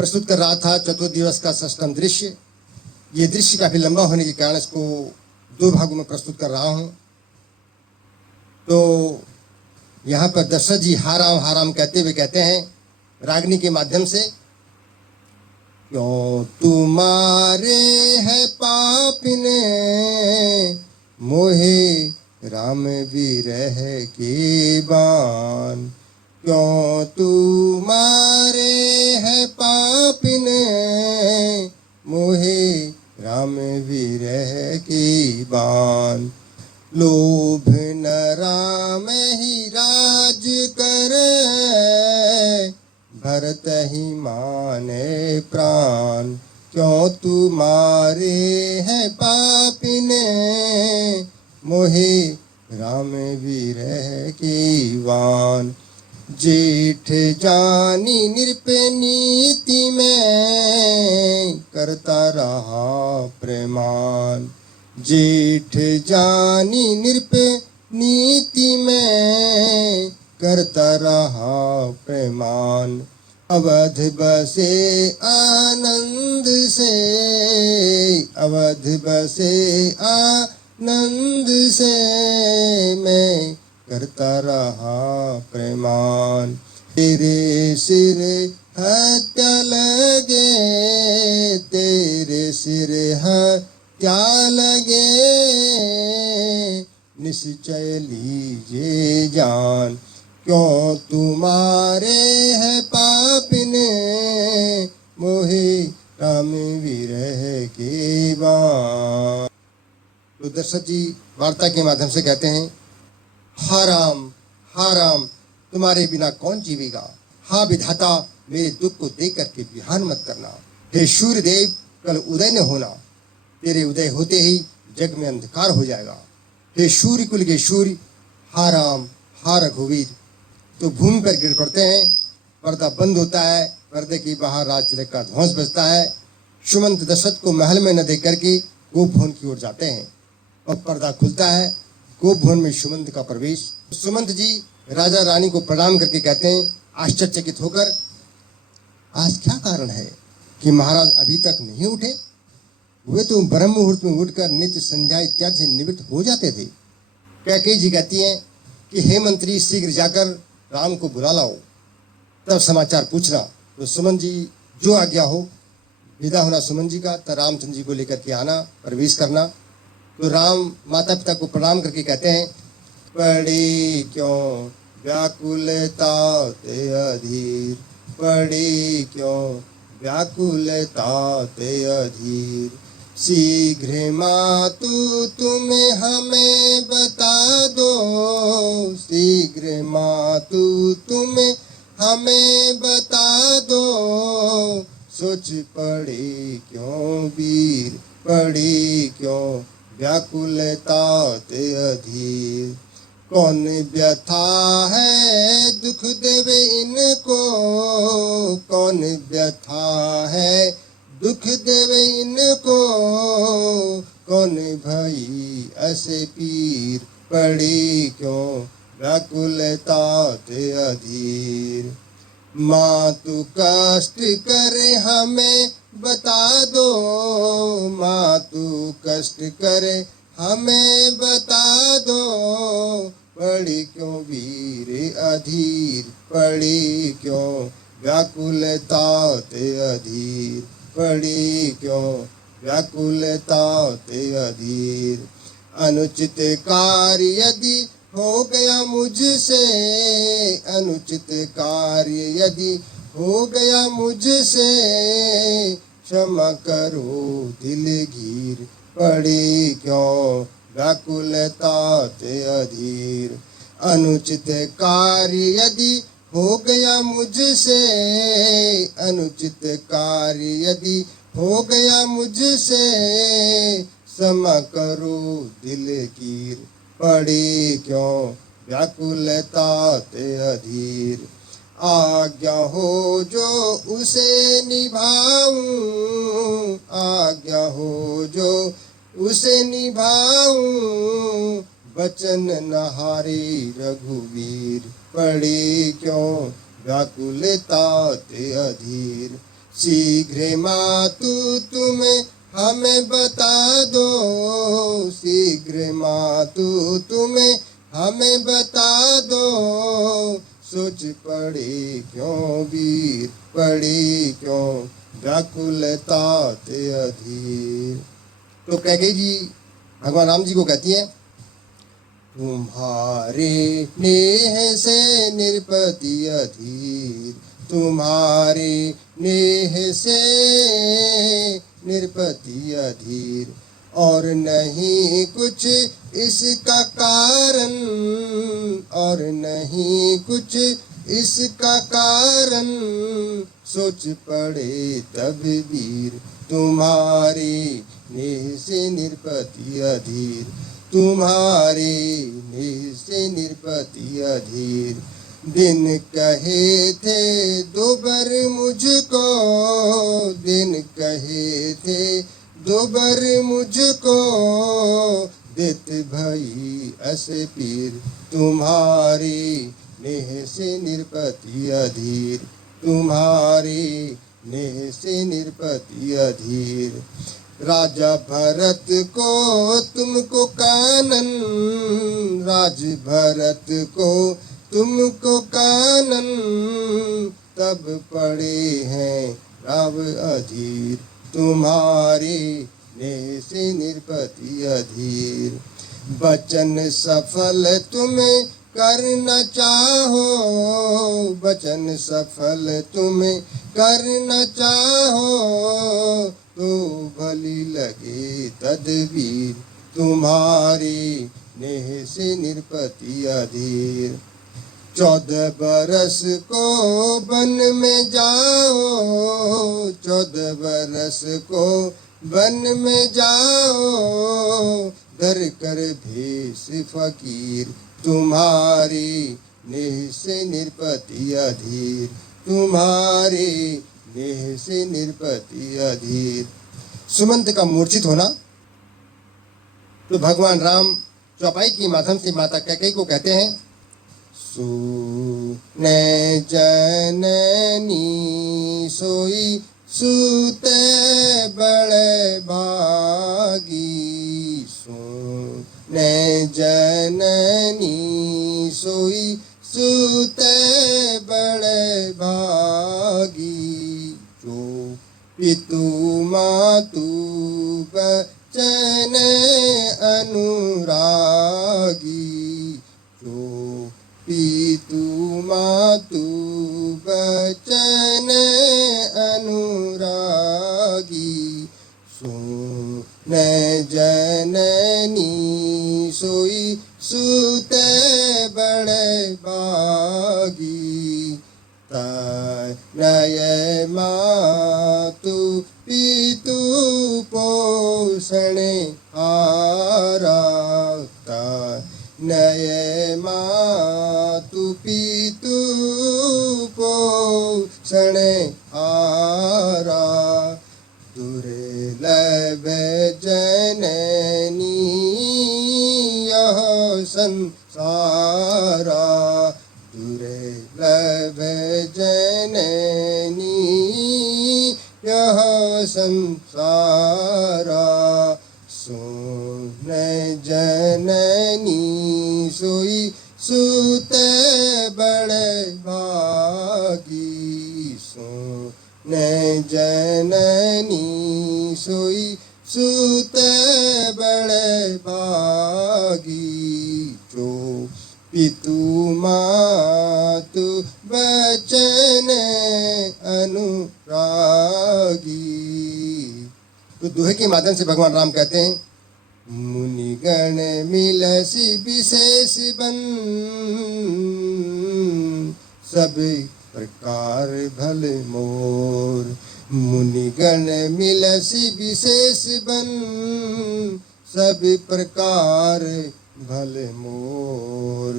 प्रस्तुत कर रहा था चतुर्थ दिवस का षष्ठम दृश्य। ये दृश्य काफी लंबा होने के कारण इसको दो भागों में प्रस्तुत कर रहा हूं। तो यहाँ पर दशरथ जी हाराम कहते हुए कहते हैं रागनी के माध्यम से, क्यों तुम्हारे है पापिने मोहे राम विरह के बान, क्यों तुम्हारे है पापिने मोहे राम विरह के बान, लोभ न राम ही राज करे भरत ही माने प्राण, क्यों तुम्हारे है पापिने मोहे राम विरह की वान, जेठ जानी निरपे नीति में करता रहा प्रेमान, जेठ जानी निरपे नीति में करता रहा प्रेमान, अवध बसे आनंद से, अवध बसे आनंद से मैं करता रहा प्रेमान, तेरे सिर हत्या लगे, तेरे सिर हत्या लगे निश्चय लीजिए जान, क्यों तुम्हारे है पापिने मोहे राम विरह के बान। तो दशरथ जी वार्ता के माध्यम से कहते हैं, हा राम तुम्हारे बिना कौन जीवेगा, हा विधाता मेरे दुख को देख करके विहान मत करना, हे सूर्य देव कल उदय न होना, तेरे उदय होते ही जग में अंधकार हो जाएगा, हे सूर्य कुल के सूर्य हा राम हा रघुवीर। तो भूमि पर गिर पड़ते हैं, पर्दा बंद होता है, पर्दे के बाहर राज तिलक का ध्वंस बजता है, सुमंत दशरथ को महल में न देख करके गोप भवन की ओर जाते हैं और पर्दा खुलता है, गोप भवन में सुमंत का प्रवेश। सुमंत जी राजा रानी को प्रणाम करके कहते हैं आश्चर्यचकित होकर, आज क्या कारण है कि महाराज अभी तक नहीं उठे, वे तो ब्रह्म मुहूर्त में उठकर नित्य संध्या इत्यादि से निवृत्त हो जाते थे। कैकेयी जी कहती हैं कि हे मंत्री शीघ्र जाकर राम को बुला लाओ, तब समाचार पूछना। तो सुमंत जी जो आज्ञा हो, विदा होना सुमंत जी का, तब रामचंद्र जी को लेकर के आना, प्रवेश करना। तो राम माता पिता को प्रणाम करके कहते हैं, पड़ी क्यों व्याकुलता ते अधीर, पड़ी क्यों व्याकुलता ते अधीर, शीघ्र मातु तुम्हें हमें बता दो, शीघ्र मातु तुम्हें हमें बता दो, सोच पड़ी क्यों वीर, पड़ी क्यों व्याकुलता ते अधीर, कौन व्यथा है दुख देवे इनको, कौन व्यथा है दुख देवे इनको, कौन भई ऐसे पीर, पड़ी क्यों व्याकुलता ते अधीर, मातु कष्ट करे हमें बता दो, मातु कष्ट करे हमें बता दो, पड़ी क्यों वीर अधीर, पड़ी क्यों व्याकुलता ते अधीर, पड़ी क्यों व्याकुलता ते अधीर, अनुचित कार्य यदि हो गया मुझसे, अनुचित कार्य यदि हो गया मुझसे, क्षमा करो दिल गीर, पड़ी क्यों व्याकुलता ते अधीर, अनुचित कार्य यदि हो गया मुझसे, अनुचित कार्य यदि हो गया मुझसे, क्षमा करो दिल कीर, पड़ी क्यों व्याकुलता ते अधीर, आज्ञा हो जो उसे निभाऊं, आज्ञा हो जो उसे निभाऊं, बचन नहारी रघुवीर, पड़ी क्यों व्याकुलता ते अधीर, शीघ्र मातु तुम्हें हमें बता दो, शीघ्र मातु तुम्हें हमें बता दो, सोच पड़े क्यों वीर, पड़े क्यों व्याकुलता ते अधीर। तो कैकेयी जी भगवान राम जी को कहती है, तुम्हारे नेह से निरपति अधीर, तुम्हारे नेह से निरपति अधीर, और नहीं कुछ इसका कारण, और नहीं कुछ इसका कारण, सोच पड़े तब वीर, तुम्हारे नेह से निरपति अधीर, तुम्हारे नेह से निरपति अधीर। दिन कहे थे दोबर मुझको, दिन कहे थे दोबर मुझको, देत भई अस पीर, तुम्हारे नेह से निरपति अधीर, तुम्हारे नेह से निरपति अधीर। राजा भरत को तुमको कानन, राज भरत को तुमको कानन, तब पड़े हैं राव अधीर, तुम्हारे नेह से निरपति अधीर। बचन सफल तुम्हें करना चाहो, बचन सफल तुम्हें करना चाहो, तो भली लगे तदबीर, तुम्हारी नेह से निरपति अधीर। 14 बरस को वन में जाओ, 14 बरस को वन में जाओ, धर कर भेष फकीर, तुम्हारी नेह से निरपति अधीर, तुम्हारी नेह से निरपति अधीर। सुमंत का मूर्छित होना, तो भगवान राम चौपाई के माध्यम से माता कैकेयी को कहते हैं, सुने जननी सोई सूते बड़े भागी, सुने जननी सोई सूते बड़े भागी, जो पितु मातु बचन अनुरागी, जो पितु मातु बचन अनुरागी, सुने जननी सोई सूते बड़े भागी, तनय मातु पितु पोषण हारा, तनय मातु पितु पोषण हारा, दुर्लभ जननी यह संसारा, दुर्लभ जननी यह संसारा, सुन जननी सोई सूते बड़े भागी, सुन जननी सोई सूते बड़े भागी, जो पितु मातु बचन अनुरागी। तो दोहे के माध्यम से भगवान राम कहते हैं, मुनिगण मिलसी विशेष बन, सब प्रकार भल मोर, मुनिगण मिलसी विशेष बन, सब प्रकार भल मोर,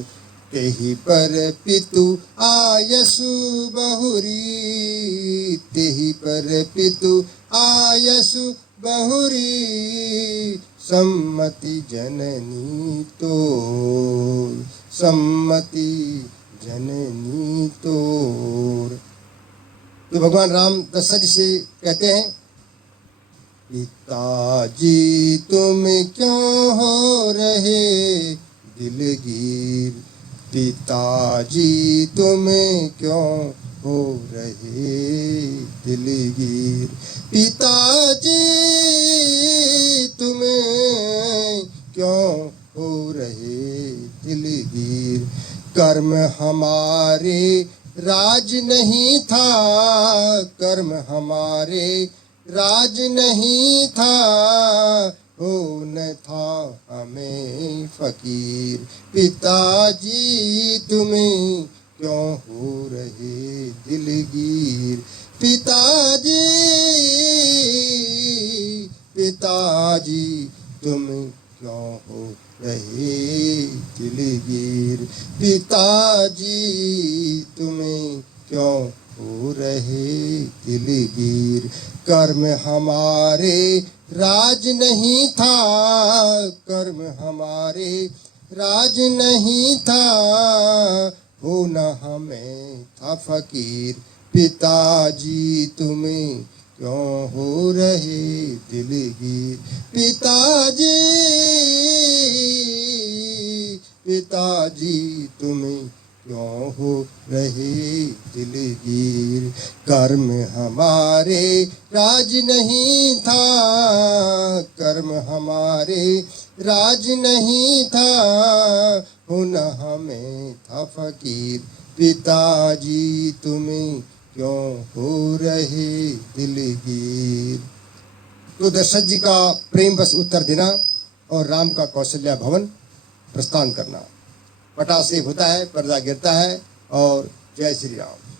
तेहि पर पितु आयसु बहुरी, तेहि पर पितु आयसु बहुरी, सम्मति जननी तोर, सम्मति जननी तोर। तो भगवान राम दशरथ जी से कहते हैं, पिताजी तुम क्यों हो रहे दिलगीर, पिताजी तुम क्यों हो रहे दिलगीर, पिताजी तुम क्यों हो रहे दिलगीर, कर्म हमारे राज नहीं था, कर्म हमारे राज नहीं था, हो न था हमें फकीर, पिताजी तुम्हें क्यों हो रहे दिलगीर, पिताजी पिताजी तुम क्यों हो रहे दिलगीर, पिताजी तुम्हें क्यों हो रहे दिलगीर, कर्म हमारे राज नहीं था, कर्म हमारे राज नहीं था, हो न हमें था फकीर, पिताजी तुम्हें क्यों हो रहे दिलगीर, पिताजी पिताजी तुम्हें क्यों हो रहे दिलगीर, कर्म हमारे राज नहीं था, कर्म हमारे राज नहीं था, हो न हमें था फकीर, पिताजी तुम्हें क्यों हो रहे दिलगीर। तो दशरथ जी का प्रेम बस उत्तर देना और राम का कौशल्या भवन प्रस्थान करना। पटासेब होता है, पर्दा गिरता है और जय श्री राम।